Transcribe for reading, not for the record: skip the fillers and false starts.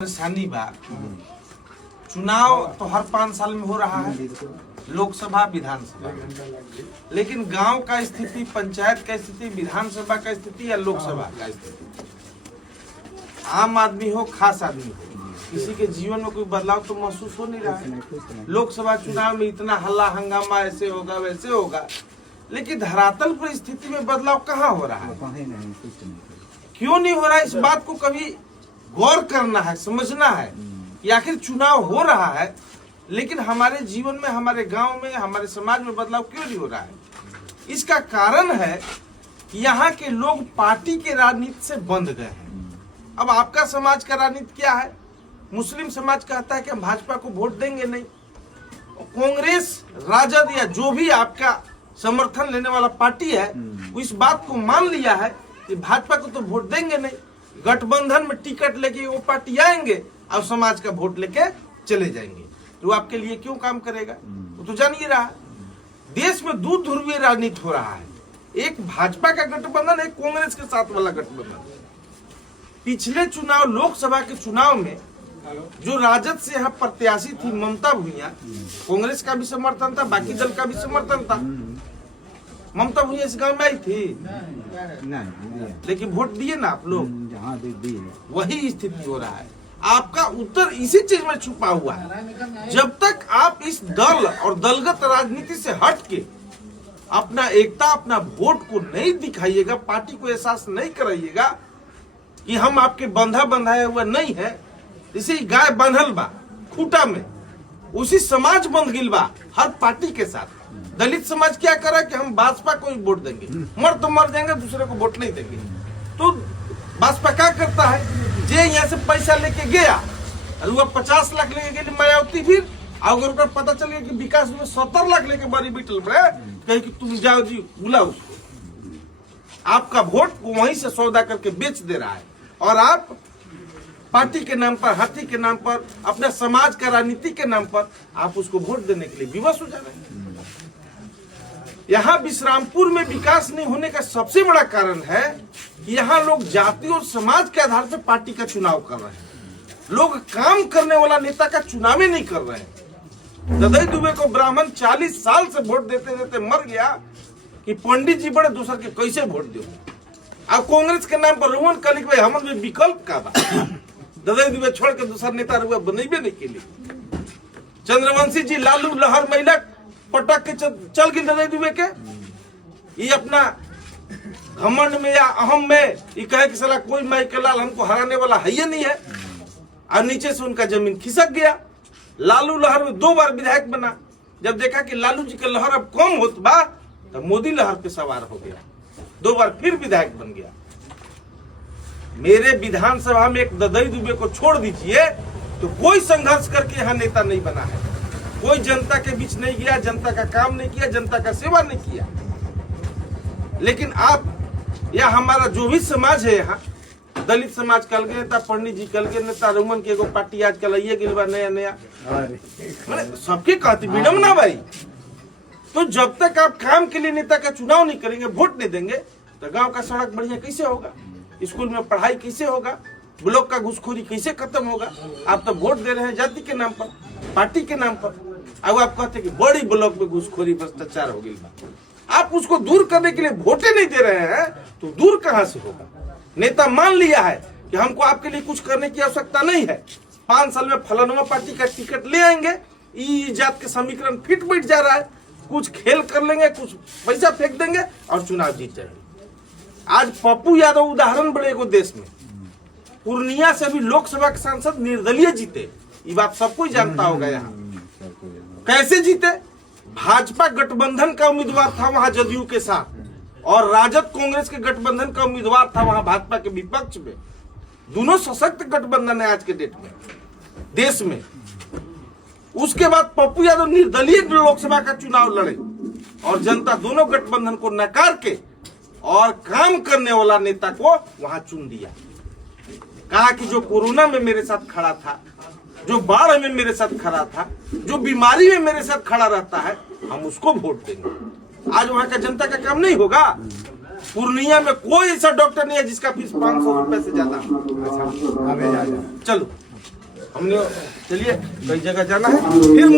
परेशानी बा। चुनाव तो हर 5 साल में हो रहा है, लोकसभा विधानसभा, लेकिन गांव का स्थिति, पंचायत का स्थिति, विधानसभा का स्थिति या लोकसभा का स्थिति, आम आदमी हो खास आदमी हो, किसी के जीवन में कोई बदलाव तो महसूस हो नहीं रहा है। लोकसभा चुनाव में इतना हल्ला हंगामा, ऐसे होगा वैसे होगा, लेकिन धरातल पर स्थिति में बदलाव कहाँ हो रहा है? क्यों नहीं हो रहा है? इस बात को कभी गौर करना है, समझना है कि आखिर चुनाव हो रहा है, लेकिन हमारे जीवन में, हमारे गांव में, हमारे समाज में बदलाव क्यों नहीं हो रहा है? इसका कारण है कि यहाँ के लोग पार्टी के राजनीति से बंध गए हैं। अब आपका समाज का राजनीति क्या है? मुस्लिम समाज कहता है कि हम भाजपा को वोट देंगे नहीं। कांग्रेस, राजद या जो भी आपका समर्थन लेने वाला पार्टी है, वो इस बात को मान लिया है कि भाजपा को तो वोट देंगे नहीं, गठबंधन में टिकट लेके वो पार्टी आएंगे और समाज का वोट लेके चले जाएंगे। तो आपके लिए क्यों काम करेगा? वो तो जान ही रहा है। देश में दो ध्रुवीय राजनीति हो रहा है, एक भाजपा का गठबंधन, एक कांग्रेस के साथ वाला गठबंधन। पिछले चुनाव, लोकसभा के चुनाव में जो राजद से यहाँ प्रत्याशी थी ममता भुइयां, कांग्रेस का भी समर्थन था, बाकी दल का भी समर्थन था। ममता भुइयां इस गांव में आई थी नहीं, लेकिन वोट दिए ना आप लोग, वही स्थिति हो रहा है। आपका उत्तर इसी चीज में छुपा हुआ है। जब तक आप इस दल और दलगत राजनीति से हट के अपना एकता, अपना वोट को नहीं दिखाइएगा, पार्टी को एहसास नहीं कराइएगा कि हम आपके बंधा बंधाया हुआ नहीं है। इसी गाय बंधल बा खूटा में, उसी समाज बंध गिल बा हर पार्टी के साथ। दलित समाज क्या करा कि हम भाजपा को ही वोट देंगे, मर तो मर जाएंगे, दूसरे को वोट नहीं देंगे। तो भाजपा क्या करता है, जे यहाँ से पैसा लेके गया, वो 50 लाख लेके गई मायावती, फिर अगर पता चल गया कि विकास में 70 लाख लेके बड़ी बीटल पड़े, कहे कि तुम जाओ जी बुला उसको। आपका वोट वहीं से सौदा करके बेच दे रहा है, और आप पार्टी के नाम पर, हाथी के नाम पर, अपने समाज का राजनीति के नाम पर आप उसको वोट देने के लिए विवश हो जा रहे हैं। यहाँ विश्रामपुर में विकास नहीं होने का सबसे बड़ा कारण है कि यहाँ लोग जाति और समाज के आधार पर पार्टी का चुनाव कर रहे हैं। लोग काम करने वाला नेता का चुनाव ही नहीं कर रहे हैं। ददई दुबे को ब्राह्मण 40 साल से वोट देते देते मर गया कि पंडित जी बड़े दूसर के कैसे वोट दो। अब कांग्रेस के नाम पर रोहन कलिक भाई हमन में विकल्प का बा, ददई दुबे छोड़ के दूसरा नेता रुआ बनेबे नहीं के लिए। चंद्रवंशी जी लालू लहर महिला पटक के चल गई ददई दुबे के। ये अपना घमंड में या अहम में ये कहे कि साला कोई माई के लाल हमको हराने वाला है ही नहीं है, और नीचे से उनका जमीन खिसक गया। लालू लहर में 2 बार विधायक बना। जब देखा कि लालू जी का लहर अब कम होत बा, तो मोदी लहर पे सवार हो गया, 2 बार फिर विधायक बन गया। मेरे विधानसभा में एक ददई दुबे को छोड़ दीजिए तो कोई संघर्ष करके यहाँ नेता नहीं बना है, कोई जनता के बीच नहीं गया, जनता का काम नहीं किया, जनता का सेवा नहीं किया। लेकिन आप या हमारा जो भी समाज है यहाँ, दलित समाज कल गए नेता, पंडित जी कल गए नेता, रोमन के एगो पार्टी आज कल आइए गिलवा नया नया, मैंने सबके कहती विडम्बना भाई। तो जब तक आप काम के लिए नेता का चुनाव नहीं करेंगे, वोट नहीं देंगे, तो गांव का सड़क बढ़िया कैसे होगा, स्कूल में पढ़ाई कैसे होगा, ब्लॉक का घुसखोरी कैसे खत्म होगा? आप तो वोट दे रहे हैं जाति के नाम पर, पार्टी के नाम पर। अब आप कहते हैं कि बड़ी ब्लॉक में घुसखोरी भ्रष्टाचार हो गई, आप उसको दूर करने के लिए वोटे नहीं दे रहे हैं, तो दूर कहां से होगा? नेता मान लिया है कि हमको आपके लिए कुछ करने की आवश्यकता नहीं है, 5 साल में फलानुमा पार्टी का टिकट ले आएंगे, ई जात के समीकरण फिट बैठ जा रहा है, कुछ खेल कर लेंगे, कुछ पैसा फेंक देंगे और चुनाव जीत जाएंगे। आज पप्पू यादव उदाहरण बड़े को देश में, पूर्णिया से भी लोकसभा के सांसद निर्दलीय जीते, ये बात सब कोई जानता होगा। यहाँ कैसे जीते? भाजपा गठबंधन का उम्मीदवार था वहां जदयू के साथ, और राजद कांग्रेस के गठबंधन का उम्मीदवार था वहां भाजपा के विपक्ष में। दोनों सशक्त गठबंधन है आज के डेट में देश में। उसके बाद पप्पू यादव निर्दलीय लोकसभा का चुनाव लड़े, और जनता दोनों गठबंधन को नकार के और काम करने वाला नेता को वहां चुन दिया। कहा कि जो कोरोना में मेरे साथ खड़ा था, जो बाढ़ में मेरे साथ खड़ा था, जो बीमारी में मेरे साथ खड़ा रहता है, हम उसको वोट देंगे। आज वहां का जनता का काम नहीं होगा। पूर्णिया में कोई ऐसा डॉक्टर नहीं है जिसका फीस 500 रुपए से ज्यादा। चलो हमने चलिए कई जगह जाना है फिर